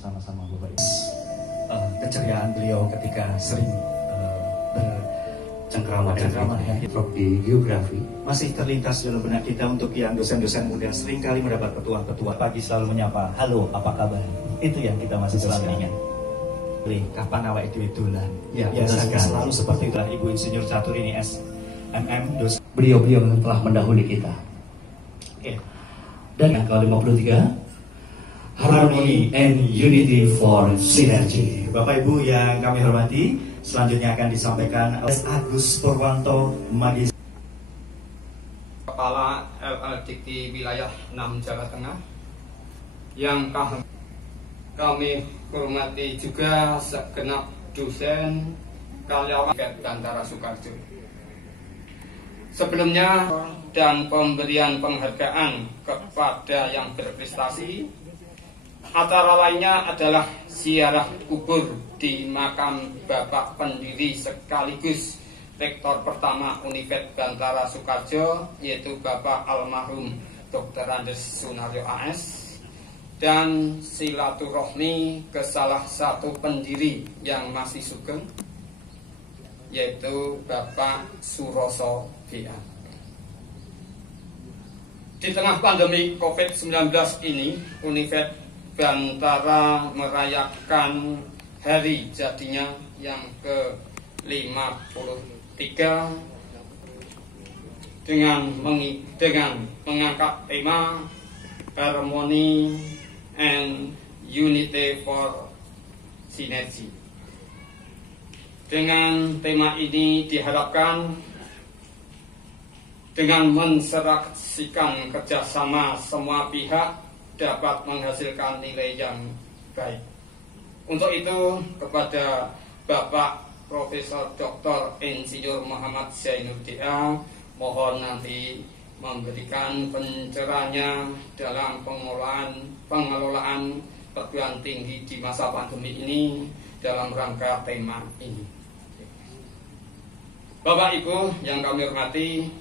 sama-sama Bapak Ibu. Keceriaan beliau ketika sering bercengkrama ya, di geografi masih terlintas dalam benak kita untuk yang dosen-dosen muda sering kali mendapat petua-petua pagi selalu menyapa, halo apa kabar? Itu yang kita masih selalu ingat. Kapan awak itu dolan? Ya, selalu seperti itulah Ibu Insinyur Caturini SMM dosen. Beliau-beliau telah mendahului kita. Oke. Dan yang ke-53, Harmony and Unity for Synergy. Bapak Ibu yang kami hormati, selanjutnya akan disampaikan Agus Purwanto Magis, Kepala LLDikti Wilayah 6 Jawa Tengah. Yang kami hormati juga segenap dosen karyawan Gantara Soekarjo. Sebelumnya dan pemberian penghargaan kepada yang berprestasi, acara lainnya adalah ziarah kubur di makam Bapak pendiri sekaligus Rektor pertama Univet Gantara Soekarjo, yaitu Bapak almarhum Dr. Andes Sunaryo AS, dan silaturahmi ke salah satu pendiri yang masih sugeng, yaitu Bapak Suroso BA. Di tengah pandemi COVID-19 ini, Univet Gantara merayakan hari jadinya yang ke-53 dengan mengangkat tema Harmony and Unity for Synergy. Dengan tema ini diharapkan dengan menserasikan kerjasama semua pihak dapat menghasilkan nilai yang baik. Untuk itu, kepada Bapak Profesor Dr. Insinyur Muhammad Zainur DA, mohon nanti memberikan pencerahannya dalam pengelolaan perguruan tinggi di masa pandemi ini dalam rangka tema ini. Bapak Ibu yang kami hormati,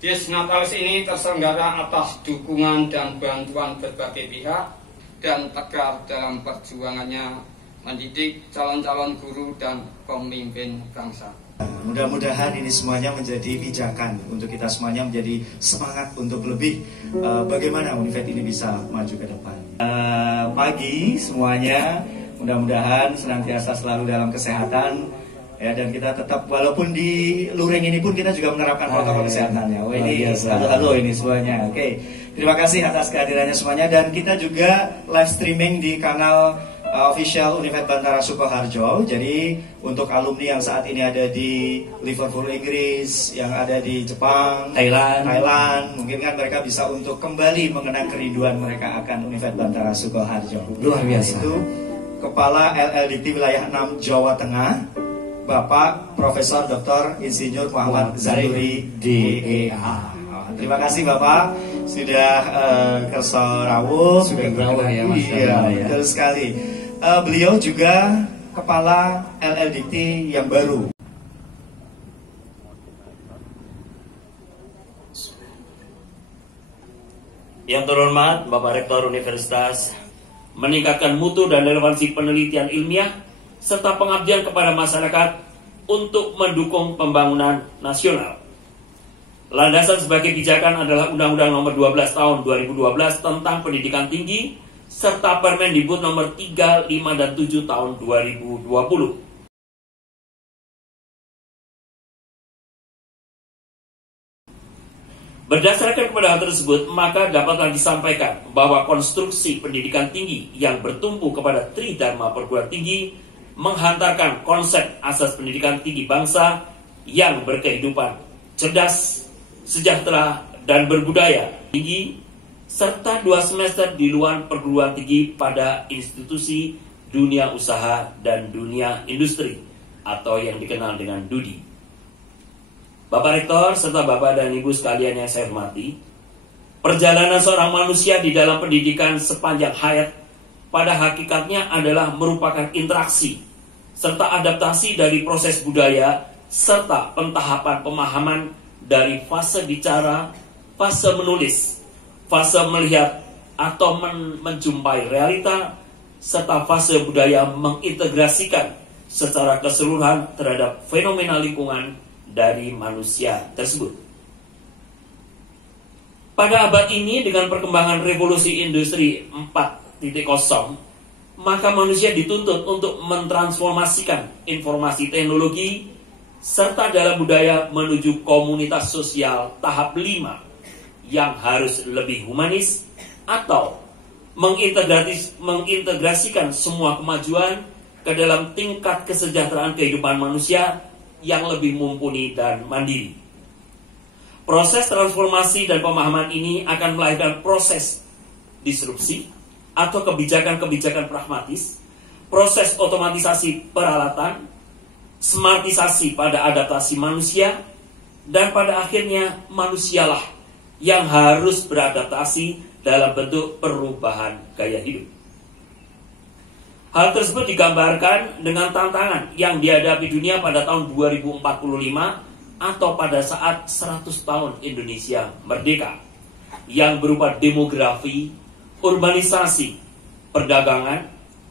Dies-Natalis ini terselenggara atas dukungan dan bantuan berbagai pihak dan tegar dalam perjuangannya mendidik calon-calon guru dan pemimpin bangsa. Mudah-mudahan ini semuanya menjadi pijakan untuk kita semuanya, menjadi semangat untuk lebih bagaimana Univet ini bisa maju ke depan. Pagi semuanya, mudah-mudahan senantiasa selalu dalam kesehatan. Ya, dan kita tetap, walaupun di luring ini pun kita juga menerapkan protokol kesehatan ya. Oh, ini halo ini semuanya. Oke. Terima kasih atas kehadirannya semuanya, dan kita juga live streaming di kanal official Univet Bantara Sukoharjo. Jadi untuk alumni yang saat ini ada di Liverpool Inggris, yang ada di Jepang, Thailand, mungkin kan mereka bisa untuk kembali mengenang kerinduan mereka akan Univet Bantara Sukoharjo. Luar biasa. Itu Kepala LLDikti Wilayah 6 Jawa Tengah, Bapak Profesor Dr. Insinyur Muhammad Zainuri DEA. Terima kasih Bapak sudah kerso rawuh, sudah berawuh ya Mas. Iya, betul sekali. Beliau juga Kepala LLDikti yang baru. Yang terhormat Bapak Rektor Universitas, meningkatkan mutu dan relevansi penelitian ilmiah serta pengabdian kepada masyarakat untuk mendukung pembangunan nasional. Landasan sebagai pijakan adalah Undang-Undang Nomor 12 Tahun 2012 tentang Pendidikan Tinggi serta Permendikbud Nomor 3, 5, dan 7 Tahun 2020. Berdasarkan kepada hal tersebut, maka dapatlah disampaikan bahwa konstruksi pendidikan tinggi yang bertumpu kepada Tridharma perguruan tinggi menghantarkan konsep asas pendidikan tinggi bangsa yang berkehidupan, cerdas, sejahtera, dan berbudaya tinggi, serta 2 semester di luar perguruan tinggi pada institusi dunia usaha dan dunia industri atau yang dikenal dengan DUDI. Bapak Rektor serta Bapak dan Ibu sekalian yang saya hormati, perjalanan seorang manusia di dalam pendidikan sepanjang hayat pada hakikatnya adalah merupakan interaksi serta adaptasi dari proses budaya serta pentahapan pemahaman dari fase bicara, fase menulis, fase melihat atau menjumpai realita, serta fase budaya mengintegrasikan secara keseluruhan terhadap fenomena lingkungan dari manusia tersebut. Pada abad ini dengan perkembangan revolusi industri 4.0, maka manusia dituntut untuk mentransformasikan informasi teknologi serta dalam budaya menuju komunitas sosial tahap 5 yang harus lebih humanis atau mengintegrasikan semua kemajuan ke dalam tingkat kesejahteraan kehidupan manusia yang lebih mumpuni dan mandiri. Proses transformasi dan pemahaman ini akan melahirkan proses disrupsi atau kebijakan-kebijakan pragmatis, proses otomatisasi peralatan, smartisasi pada adaptasi manusia, dan pada akhirnya manusialah yang harus beradaptasi dalam bentuk perubahan gaya hidup. Hal tersebut digambarkan dengan tantangan yang dihadapi dunia pada tahun 2045 atau pada saat 100 tahun Indonesia merdeka, yang berupa demografi, urbanisasi, perdagangan,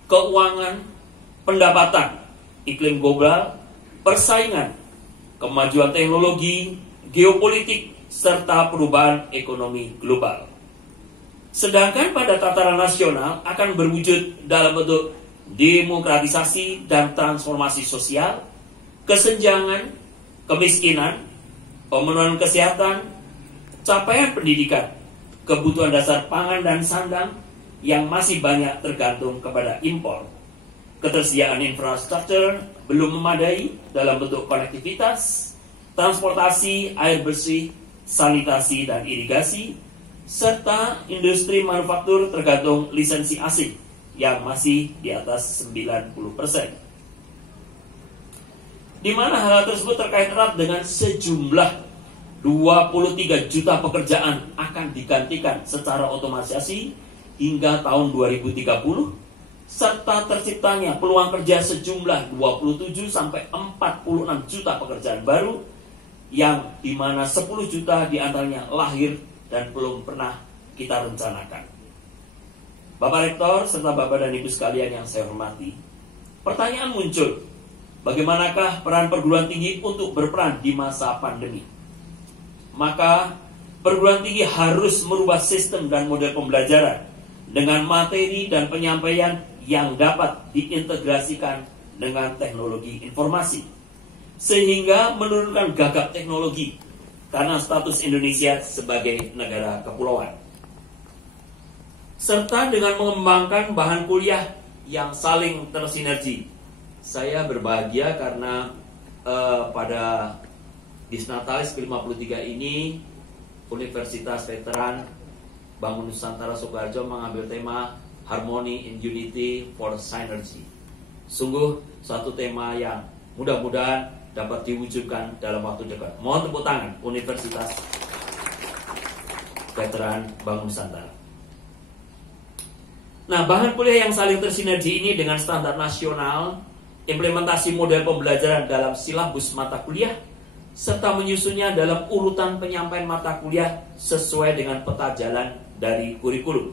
keuangan, pendapatan, iklim global, persaingan, kemajuan teknologi, geopolitik, serta perubahan ekonomi global. Sedangkan pada tataran nasional akan berwujud dalam bentuk demokratisasi dan transformasi sosial, kesenjangan, kemiskinan, pemenuhan kesehatan, capaian pendidikan, kebutuhan dasar pangan dan sandang yang masih banyak tergantung kepada impor, ketersediaan infrastruktur belum memadai dalam bentuk konektivitas, transportasi, air bersih, sanitasi dan irigasi, serta industri manufaktur tergantung lisensi asing yang masih di atas 90%. Di mana hal tersebut terkait erat dengan sejumlah 23 juta pekerjaan akan digantikan secara otomatisasi hingga tahun 2030, serta terciptanya peluang kerja sejumlah 27 sampai 46 juta pekerjaan baru, yang dimana 10 juta diantaranya lahir dan belum pernah kita rencanakan. Bapak Rektor serta Bapak dan Ibu sekalian yang saya hormati, pertanyaan muncul, bagaimanakah peran perguruan tinggi untuk berperan di masa pandemi? Maka perguruan tinggi harus merubah sistem dan model pembelajaran dengan materi dan penyampaian yang dapat diintegrasikan dengan teknologi informasi, sehingga menurunkan gagap teknologi karena status Indonesia sebagai negara kepulauan, serta dengan mengembangkan bahan kuliah yang saling tersinergi. Saya berbahagia karena pada Disnatalis ke-53 ini Universitas Veteran Bangun Nusantara Sukoharjo mengambil tema Harmony in Unity for Synergy. Sungguh suatu tema yang mudah-mudahan dapat diwujudkan dalam waktu dekat. Mohon tepuk tangan Universitas Veteran Bangun Nusantara. Nah, bahan kuliah yang saling tersinergi ini dengan standar nasional, implementasi model pembelajaran dalam silabus mata kuliah, serta menyusunnya dalam urutan penyampaian mata kuliah sesuai dengan peta jalan dari kurikulum.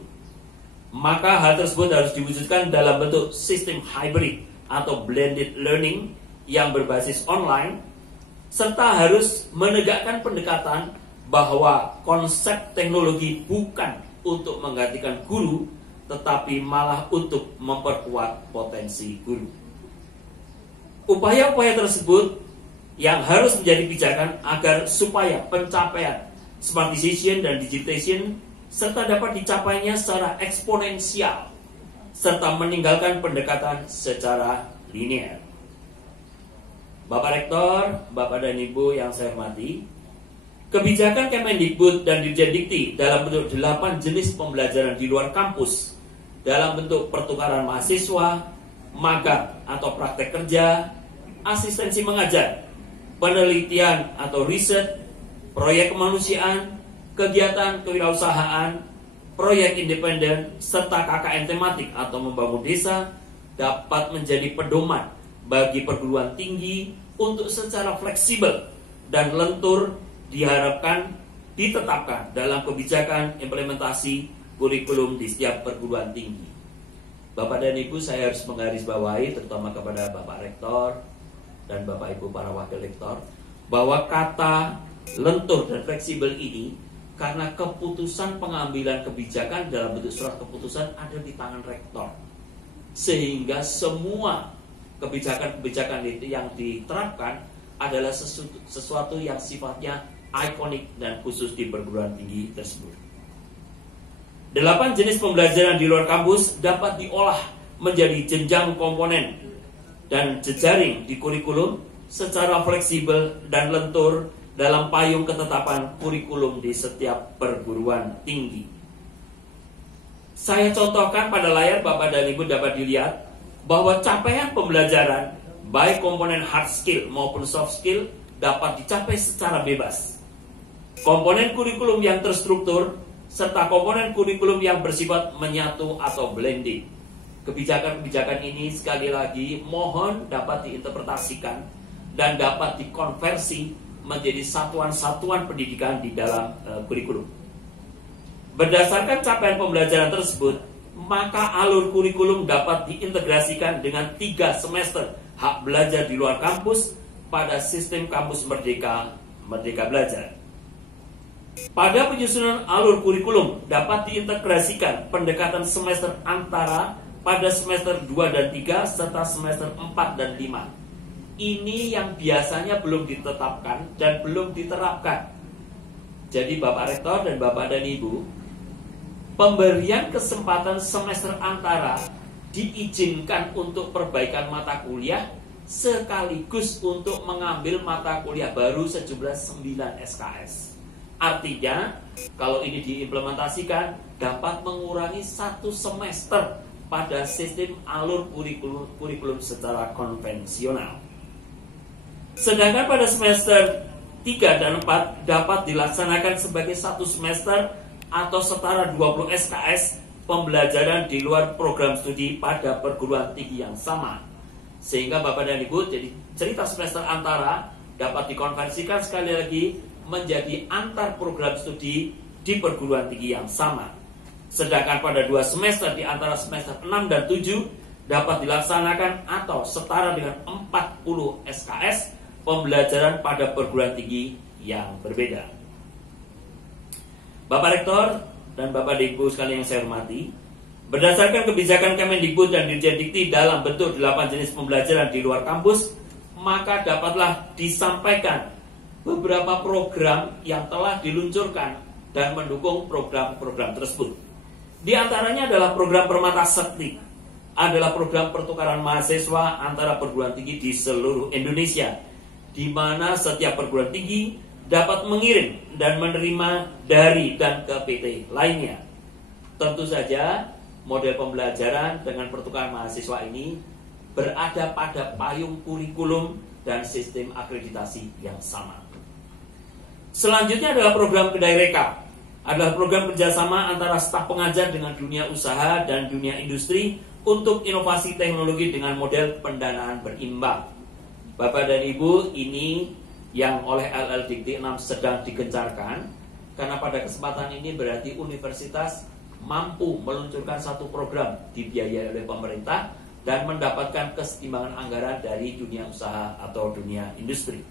Maka hal tersebut harus diwujudkan dalam bentuk sistem hybrid atau blended learning yang berbasis online, serta harus menegakkan pendekatan bahwa konsep teknologi bukan untuk menggantikan guru, tetapi malah untuk memperkuat potensi guru. Upaya-upaya tersebut yang harus menjadi pijakan agar supaya pencapaian smartization dan digitization serta dapat dicapainya secara eksponensial, serta meninggalkan pendekatan secara linear. Bapak Rektor, Bapak dan Ibu yang saya hormati, kebijakan Kemendikbud dan Dirjen Dikti dalam bentuk 8 jenis pembelajaran di luar kampus dalam bentuk pertukaran mahasiswa, magang atau praktek kerja, asistensi mengajar, penelitian atau riset, proyek kemanusiaan, kegiatan kewirausahaan, proyek independen, serta KKN tematik atau membangun desa dapat menjadi pedoman bagi perguruan tinggi untuk secara fleksibel dan lentur diharapkan ditetapkan dalam kebijakan implementasi kurikulum di setiap perguruan tinggi. Bapak dan Ibu, saya harus menggarisbawahi terutama kepada Bapak Rektor dan Bapak Ibu para Wakil Rektor bahwa kata lentur dan fleksibel ini karena keputusan pengambilan kebijakan dalam bentuk surat keputusan ada di tangan Rektor, sehingga semua kebijakan-kebijakan itu yang diterapkan adalah sesuatu yang sifatnya ikonik dan khusus di perguruan tinggi tersebut. 8 jenis pembelajaran di luar kampus dapat diolah menjadi jenjang komponen dan jejaring di kurikulum secara fleksibel dan lentur dalam payung ketetapan kurikulum di setiap perguruan tinggi. Saya contohkan pada layar Bapak dan Ibu dapat dilihat bahwa capaian pembelajaran baik komponen hard skill maupun soft skill dapat dicapai secara bebas. Komponen kurikulum yang terstruktur serta komponen kurikulum yang bersifat menyatu atau blending. Kebijakan-kebijakan ini sekali lagi mohon dapat diinterpretasikan dan dapat dikonversi menjadi satuan-satuan pendidikan di dalam kurikulum. Berdasarkan capaian pembelajaran tersebut, maka alur kurikulum dapat diintegrasikan dengan 3 semester hak belajar di luar kampus pada sistem kampus Merdeka Belajar. Pada penyusunan alur kurikulum dapat diintegrasikan pendekatan semester antara pada semester 2 dan 3 serta semester 4 dan 5. Ini yang biasanya belum ditetapkan dan belum diterapkan. Jadi Bapak Rektor dan Bapak dan Ibu, pemberian kesempatan semester antara diizinkan untuk perbaikan mata kuliah sekaligus untuk mengambil mata kuliah baru sejumlah 9 SKS. Artinya, kalau ini diimplementasikan dapat mengurangi 1 semester pada sistem alur kurikulum secara konvensional. Sedangkan pada semester 3 dan 4 dapat dilaksanakan sebagai 1 semester atau setara 20 SKS pembelajaran di luar program studi pada perguruan tinggi yang sama. Sehingga Bapak dan Ibu, jadi cerita semester antara dapat dikonversikan sekali lagi menjadi antar program studi di perguruan tinggi yang sama. Sedangkan pada 2 semester di antara semester 6 dan 7 dapat dilaksanakan atau setara dengan 40 SKS pembelajaran pada perguruan tinggi yang berbeda. Bapak Rektor dan Bapak Ibu sekalian yang saya hormati, berdasarkan kebijakan Kemendikbud dan Dirjen Dikti dalam bentuk 8 jenis pembelajaran di luar kampus, maka dapatlah disampaikan beberapa program yang telah diluncurkan dan mendukung program-program tersebut. Di antaranya adalah program Permata Sekti, adalah program pertukaran mahasiswa antara perguruan tinggi di seluruh Indonesia, di mana setiap perguruan tinggi dapat mengirim dan menerima dari dan ke PT lainnya. Tentu saja model pembelajaran dengan pertukaran mahasiswa ini berada pada payung kurikulum dan sistem akreditasi yang sama. Selanjutnya adalah program Kedai Reka, adalah program kerjasama antara staf pengajar dengan dunia usaha dan dunia industri untuk inovasi teknologi dengan model pendanaan berimbang. Bapak dan Ibu, ini yang oleh LL Dikti 6 sedang digencarkan, karena pada kesempatan ini berarti universitas mampu meluncurkan satu program dibiayai oleh pemerintah dan mendapatkan keseimbangan anggaran dari dunia usaha atau dunia industri.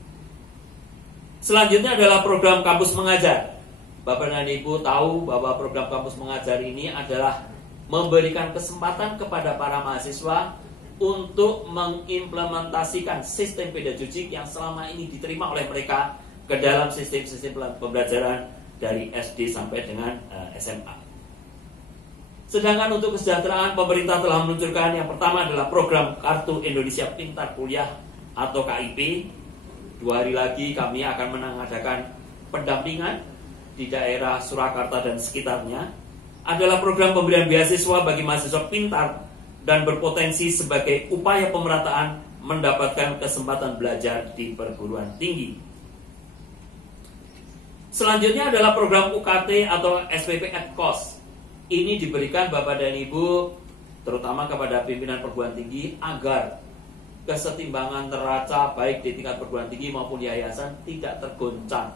Selanjutnya adalah program Kampus Mengajar. Bapak dan Ibu tahu bahwa program Kampus Mengajar ini adalah memberikan kesempatan kepada para mahasiswa untuk mengimplementasikan sistem pedagogik yang selama ini diterima oleh mereka ke dalam sistem-sistem pembelajaran dari SD sampai dengan SMA. Sedangkan untuk kesejahteraan, pemerintah telah meluncurkan yang pertama adalah program Kartu Indonesia Pintar Kuliah atau KIP. 2 hari lagi kami akan mengadakan pendampingan di daerah Surakarta dan sekitarnya. Adalah program pemberian beasiswa bagi mahasiswa pintar dan berpotensi sebagai upaya pemerataan mendapatkan kesempatan belajar di perguruan tinggi. Selanjutnya adalah program UKT atau SPP at Cost. Ini diberikan Bapak dan Ibu terutama kepada pimpinan perguruan tinggi agar kesetimbangan neraca baik di tingkat perguruan tinggi maupun yayasan tidak tergoncang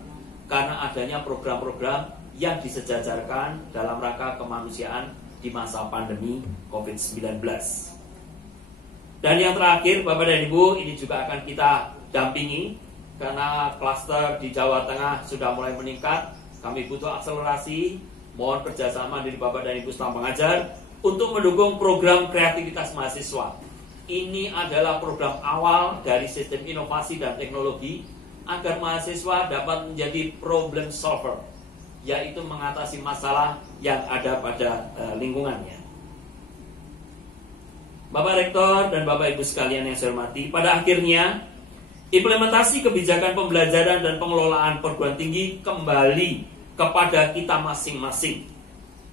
karena adanya program-program yang disejajarkan dalam rangka kemanusiaan di masa pandemi COVID-19. Dan yang terakhir, Bapak dan Ibu, ini juga akan kita dampingi karena klaster di Jawa Tengah sudah mulai meningkat. Kami butuh akselerasi, mohon kerjasama dari Bapak dan Ibu staf pengajar untuk mendukung program kreativitas mahasiswa. Ini adalah program awal dari sistem inovasi dan teknologi agar mahasiswa dapat menjadi problem solver, yaitu mengatasi masalah yang ada pada lingkungannya. Bapak Rektor dan Bapak Ibu sekalian yang saya hormati, pada akhirnya implementasi kebijakan pembelajaran dan pengelolaan perguruan tinggi kembali kepada kita masing-masing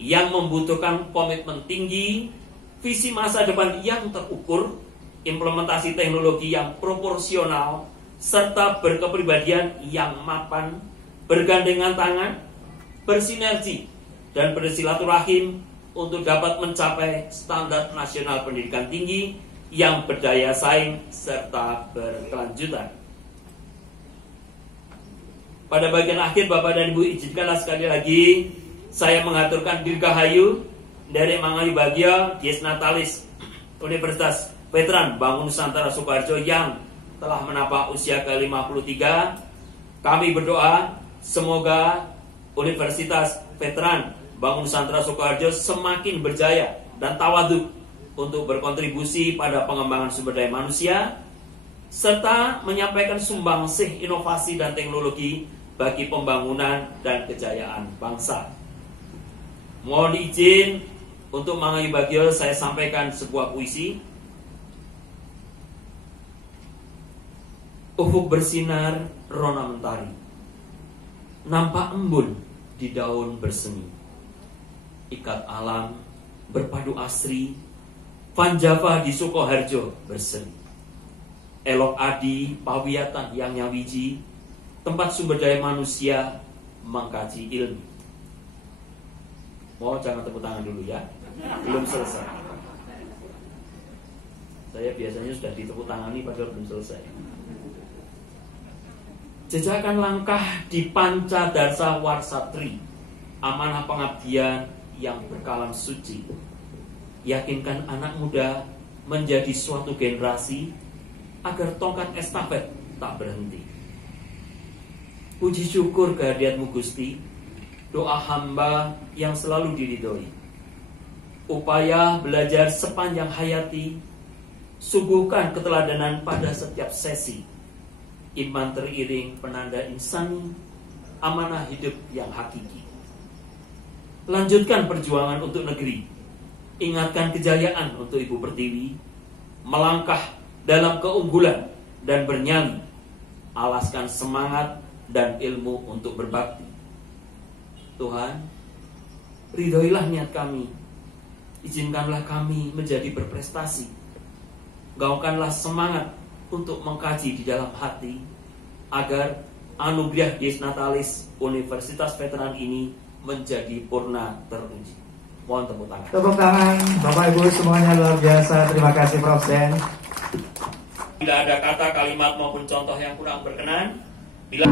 yang membutuhkan komitmen tinggi, visi masa depan yang terukur, implementasi teknologi yang proporsional, serta berkepribadian yang mapan, bergandengan tangan, bersinergi, dan bersilaturahim untuk dapat mencapai standar nasional pendidikan tinggi yang berdaya saing serta berkelanjutan. Pada bagian akhir, Bapak dan Ibu, izinkanlah sekali lagi saya mengaturkan dirgahayu dari Mangayu Bagio Dies Natalis Universitas Veteran Bangun Nusantara Sukoharjo yang telah menapak usia ke-53. Kami berdoa semoga Universitas Veteran Bangun Nusantara Sukoharjo semakin berjaya dan tawaduk untuk berkontribusi pada pengembangan sumber daya manusia serta menyampaikan sumbangsih inovasi dan teknologi bagi pembangunan dan kejayaan bangsa. Mohon izin untuk Mangayu Bagio saya sampaikan sebuah puisi. Ufuk bersinar rona mentari, nampak embun di daun bersemi. Ikat alam berpadu asri, Panjava di Sukoharjo berseri. Elok adi pawiatan yang nyawiji, tempat sumber daya manusia mengkaji ilmu. Mohon jangan tepuk tangan dulu ya, belum selesai. Saya biasanya sudah ditepuk tangani padahal belum selesai. Jejakan langkah di Panca Darsa Warsatri, amanah pengabdian yang berkalam suci. Yakinkan anak muda menjadi suatu generasi agar tongkat estafet tak berhenti. Puji syukur kehadiratmu Gusti, doa hamba yang selalu diridhoi. Upaya belajar sepanjang hayati, suguhkan keteladanan pada setiap sesi. Iman teriring penanda insani, amanah hidup yang hakiki. Lanjutkan perjuangan untuk negeri, ingatkan kejayaan untuk Ibu Pertiwi, melangkah dalam keunggulan dan bernyali, alaskan semangat dan ilmu untuk berbakti. Tuhan, ridhoilah niat kami, izinkanlah kami menjadi berprestasi, gaungkanlah semangat untuk mengkaji di dalam hati, agar anugerah Dies Natalis Universitas Veteran ini menjadi purna teruji. Mohon tepuk tangan. Tepuk tangan Bapak Ibu semuanya, luar biasa. Terima kasih Prof. Sen. Bila ada kata, kalimat maupun contoh yang kurang berkenan, bila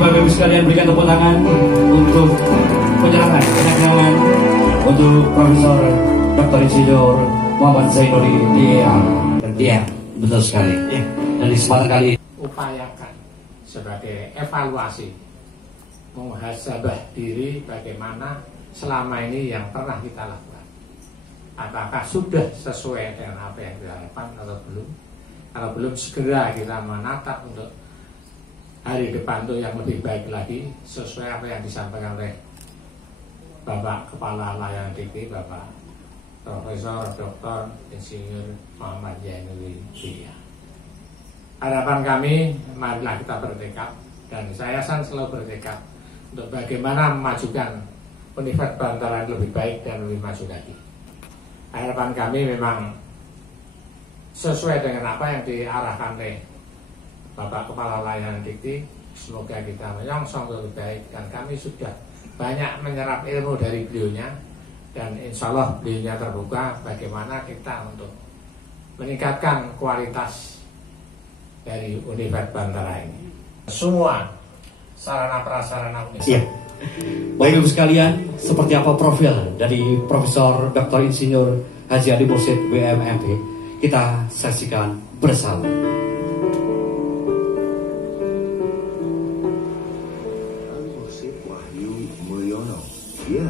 Bapak Ibu sekalian, berikan tepuk tangan untuk penyerangan untuk Profesor Dr. Insinyur Muhammad Zainuri. Iya, betul sekali. Ya. Dan di kesempatan kali upayakan sebagai evaluasi, muhasabah diri bagaimana selama ini yang pernah kita lakukan. Apakah sudah sesuai dengan apa yang kita harapkan atau belum? Kalau belum, segera kita menatap untuk hari depan itu yang lebih baik lagi sesuai apa yang disampaikan oleh Bapak Kepala Layanan Dikti, Bapak Profesor Dr. Insinyur Muhammad Zainuri. Harapan kami, marilah kita bertekad, dan saya selalu bertekad untuk bagaimana memajukan Universitas Bantaran lebih baik dan lebih maju lagi. Harapan kami memang sesuai dengan apa yang diarahkan oleh Bapak Kepala Layanan Dikti. Semoga kita menyongsong lebih baik, dan kami sudah banyak menyerap ilmu dari beliaunya, dan insya Allah beliaunya terbuka bagaimana kita untuk meningkatkan kualitas dari Universitas Bantara ini. Semua sarana prasarana Siap. Baik Ibu sekalian, seperti apa profil dari Profesor Dr. Insinyur Haji Ali Mursyid WMMP? Kita saksikan bersama. Ali Mursyid Wahyu Mulyono. Ya,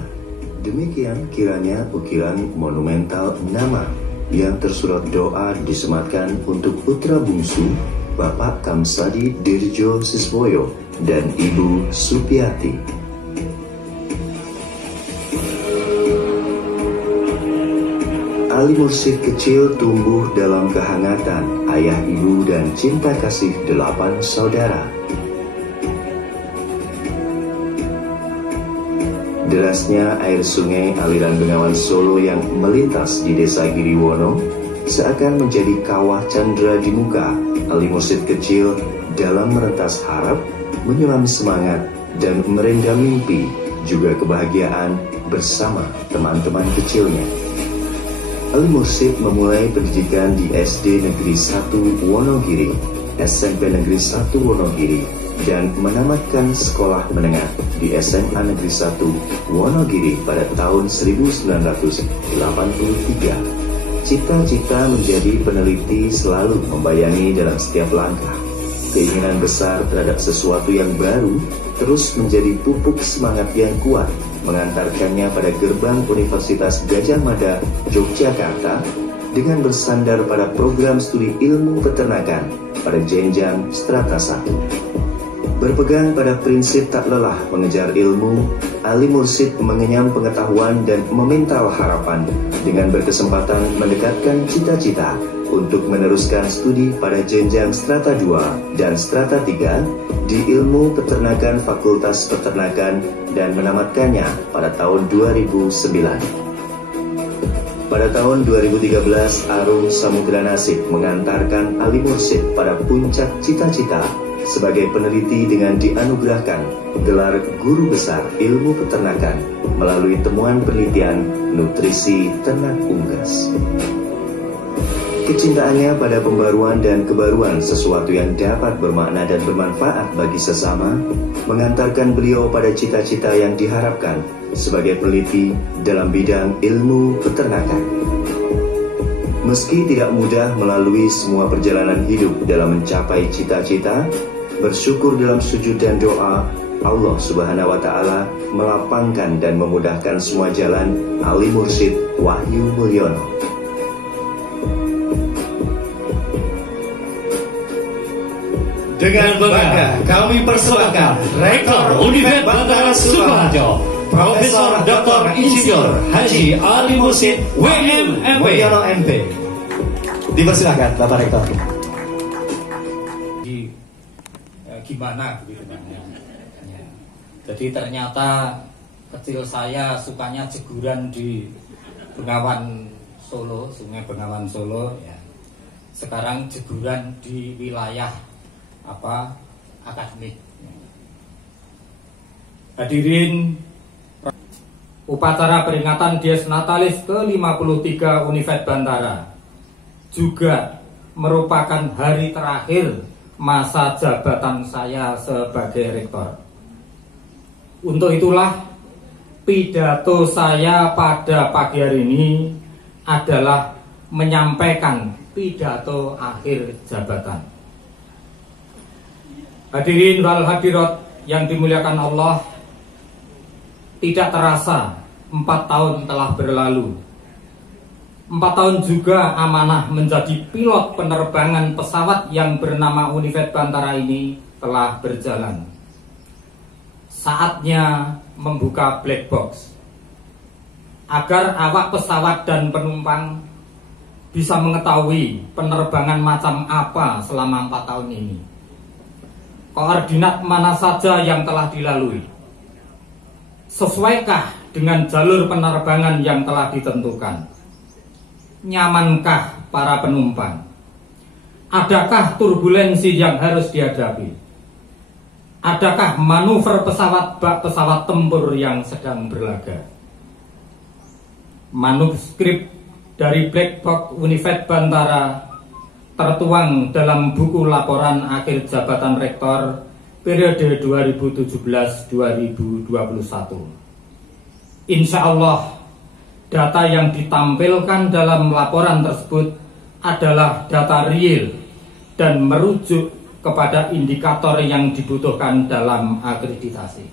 demikian kiranya ukiran monumental nama yang tersurat doa disematkan untuk putra bungsu Bapak Kamsadi Dirjo Siswoyo dan Ibu Supiati. Ali Mursyid kecil tumbuh dalam kehangatan ayah ibu dan cinta kasih 8 saudara. Derasnya air sungai aliran Bengawan Solo yang melintas di desa Giriwono seakan menjadi kawah candra di muka Ali Mursyid kecil dalam merentas harap, menyelam semangat, dan merendam mimpi, juga kebahagiaan bersama teman-teman kecilnya. Ali Mursyid memulai pendidikan di SD Negeri 1 Wonogiri, SMP Negeri 1 Wonogiri, dan menamatkan sekolah menengah di SMA Negeri 1 Wonogiri pada tahun 1983. Cita-cita menjadi peneliti selalu membayangi dalam setiap langkah. Keinginan besar terhadap sesuatu yang baru terus menjadi pupuk semangat yang kuat, mengantarkannya pada gerbang Universitas Gadjah Mada, Yogyakarta, dengan bersandar pada program studi ilmu peternakan pada jenjang strata 1. Berpegang pada prinsip tak lelah mengejar ilmu, Ali Mursyid mengenyam pengetahuan dan memintal harapan dengan berkesempatan mendekatkan cita-cita untuk meneruskan studi pada jenjang strata 2 dan strata 3 di ilmu peternakan Fakultas Peternakan dan menamatkannya pada tahun 2009. Pada tahun 2013, arung samudra nasib mengantarkan Ali Mursyid pada puncak cita-cita sebagai peneliti dengan dianugerahkan gelar Guru Besar Ilmu Peternakan melalui temuan penelitian nutrisi ternak unggas. Kecintaannya pada pembaruan dan kebaruan sesuatu yang dapat bermakna dan bermanfaat bagi sesama mengantarkan beliau pada cita-cita yang diharapkan sebagai peneliti dalam bidang ilmu peternakan. Meski tidak mudah melalui semua perjalanan hidup dalam mencapai cita-cita, bersyukur dalam sujud dan doa, Allah Subhanahu wa Ta'ala melapangkan dan memudahkan semua jalan Ali Mursyid Wahyu Mulyono. Dengan bangga kami persembahkan Rektor Universitas Bantara Sukoharjo, Profesor Dr. Insinyur Haji Ali Mursyid WMMP. Dipersilakan Bapak Rektor. Gimana begitu kan ya. Jadi ternyata kecil saya sukanya jeguran di Bengawan Solo, Sungai Bengawan Solo ya. Sekarang jeguran di wilayah akademik. Hadirin, upacara peringatan Dies Natalis ke-53 Universitas Bantara juga merupakan hari terakhir masa jabatan saya sebagai rektor. Untuk itulah pidato saya pada pagi hari ini adalah menyampaikan pidato akhir jabatan. Hadirin wal hadirat yang dimuliakan Allah, tidak terasa 4 tahun telah berlalu. 4 tahun juga amanah menjadi pilot penerbangan pesawat yang bernama Universitas Bantara ini telah berjalan. Saatnya membuka black box agar awak pesawat dan penumpang bisa mengetahui penerbangan macam apa selama 4 tahun ini. Koordinat mana saja yang telah dilalui? Sesuaikah dengan jalur penerbangan yang telah ditentukan? Nyamankah para penumpang? Adakah turbulensi yang harus dihadapi? Adakah manuver pesawat bak pesawat tempur yang sedang berlaga? manuskrip dari Black Box Univet Bantara tertuang dalam buku laporan akhir jabatan rektor periode 2017-2021. Insya Allah, data yang ditampilkan dalam laporan tersebut adalah data real dan merujuk kepada indikator yang dibutuhkan dalam akreditasi.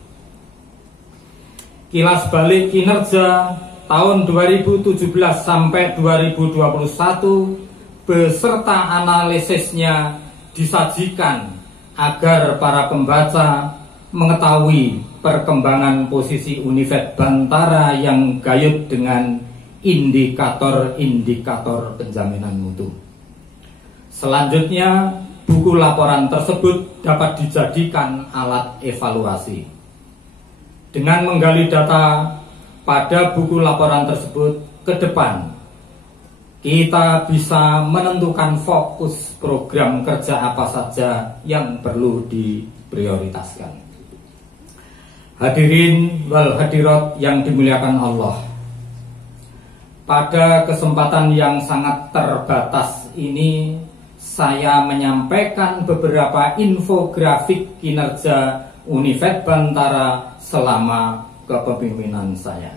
Kilas balik kinerja tahun 2017 sampai 2021 beserta analisisnya disajikan agar para pembaca mengetahui perkembangan posisi Univet Bantara yang gayut dengan indikator-indikator penjaminan mutu. Selanjutnya, buku laporan tersebut dapat dijadikan alat evaluasi. Dengan menggali data pada buku laporan tersebut ke depan, kita bisa menentukan fokus program kerja apa saja yang perlu diprioritaskan. Hadirin wal hadirat yang dimuliakan Allah, pada kesempatan yang sangat terbatas ini saya menyampaikan beberapa infografik kinerja Univet Bantara selama kepemimpinan saya.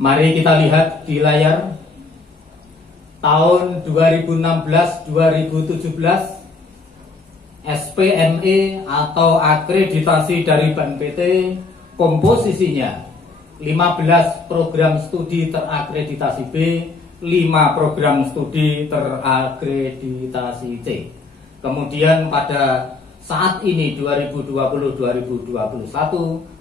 Mari kita lihat di layar. Tahun 2016-2017 SPME atau akreditasi dari BNPT komposisinya 15 program studi terakreditasi B, 5 program studi terakreditasi C. Kemudian pada saat ini 2020-2021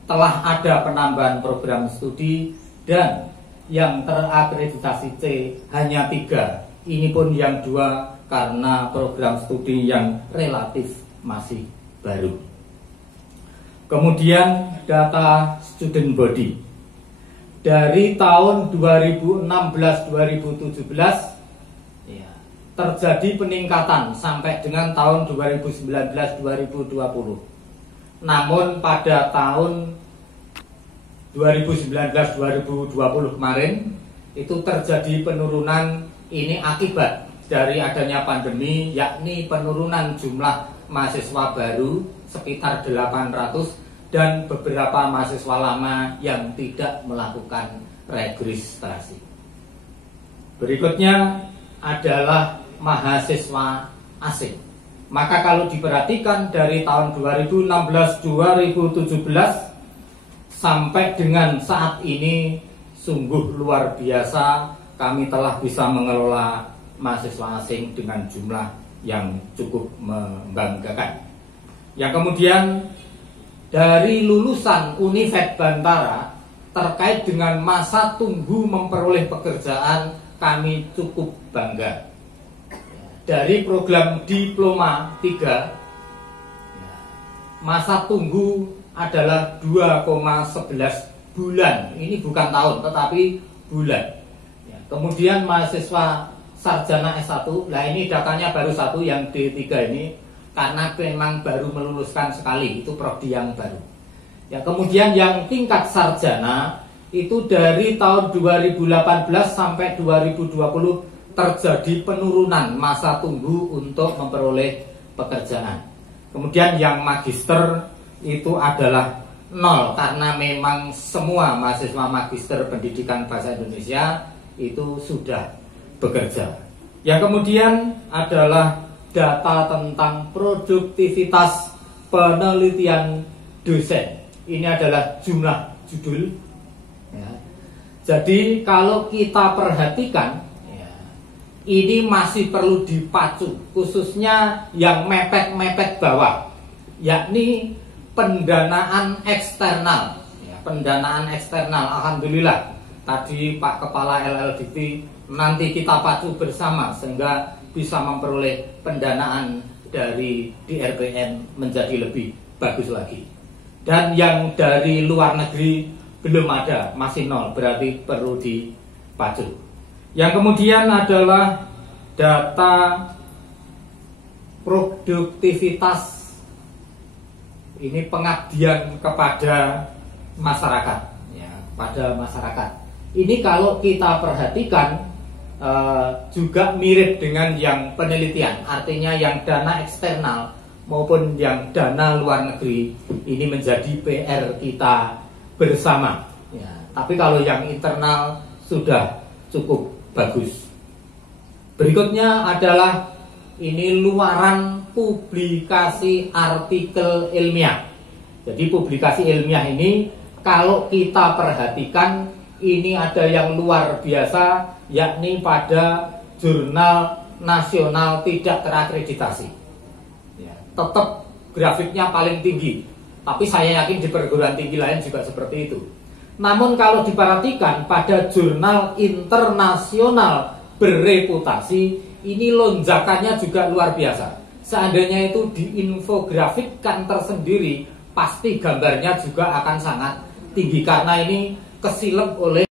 telah ada penambahan program studi dan yang terakreditasi C hanya 3. Ini pun yang 2 karena program studi yang relatif masih baru. Kemudian data student body. Dari tahun 2016-2017 ya, terjadi peningkatan sampai dengan tahun 2019-2020. Namun pada tahun 2019-2020 kemarin itu terjadi penurunan. Ini akibat dari adanya pandemi, yakni penurunan jumlah mahasiswa baru sekitar 800 dan beberapa mahasiswa lama yang tidak melakukan registrasi. Berikutnya adalah mahasiswa asing. Maka kalau diperhatikan dari tahun 2016-2017 sampai dengan saat ini sungguh luar biasa, kami telah bisa mengelola mahasiswa asing dengan jumlah yang cukup membanggakan. Yang kemudian dari lulusan Univet Bantara terkait dengan masa tunggu memperoleh pekerjaan, kami cukup bangga. Dari program diploma 3, masa tunggu adalah 2,11 bulan. Ini bukan tahun tetapi bulan. Kemudian mahasiswa sarjana S1, nah ini datanya baru 1, yang D3 ini karena memang baru meluluskan sekali, itu prodi yang baru. Ya, kemudian yang tingkat sarjana itu dari tahun 2018 sampai 2020 terjadi penurunan masa tunggu untuk memperoleh pekerjaan. Kemudian yang magister itu adalah 0 karena memang semua mahasiswa magister pendidikan bahasa Indonesia itu sudah bekerja. Yang kemudian adalah data tentang produktivitas penelitian dosen. Ini adalah jumlah judul ya. Jadi kalau kita perhatikan ya, ini masih perlu dipacu, khususnya yang mepet-mepet bawah, yakni pendanaan eksternal ya, pendanaan eksternal. Alhamdulillah tadi Pak Kepala LLDT nanti kita pacu bersama sehingga bisa memperoleh pendanaan dari DRPN menjadi lebih bagus lagi. Dan yang dari luar negeri belum ada, masih 0, berarti perlu dipacu. Yang kemudian adalah data produktivitas, ini pengabdian kepada masyarakat ya. pada masyarakat. Ini kalau kita perhatikan juga mirip dengan yang penelitian, artinya yang dana eksternal maupun yang dana luar negeri ini menjadi PR kita bersama. Ya, tapi kalau yang internal sudah cukup bagus. Berikutnya adalah ini luaran publikasi artikel ilmiah. Jadi publikasi ilmiah ini kalau kita perhatikan ini ada yang luar biasa, yakni pada jurnal nasional tidak terakreditasi. Ya, tetap grafiknya paling tinggi, tapi saya yakin di perguruan tinggi lain juga seperti itu. Namun kalau diperhatikan pada jurnal internasional berreputasi, ini lonjakannya juga luar biasa. Seandainya itu diinfografikkan tersendiri, pasti gambarnya juga akan sangat tinggi karena ini kesilep oleh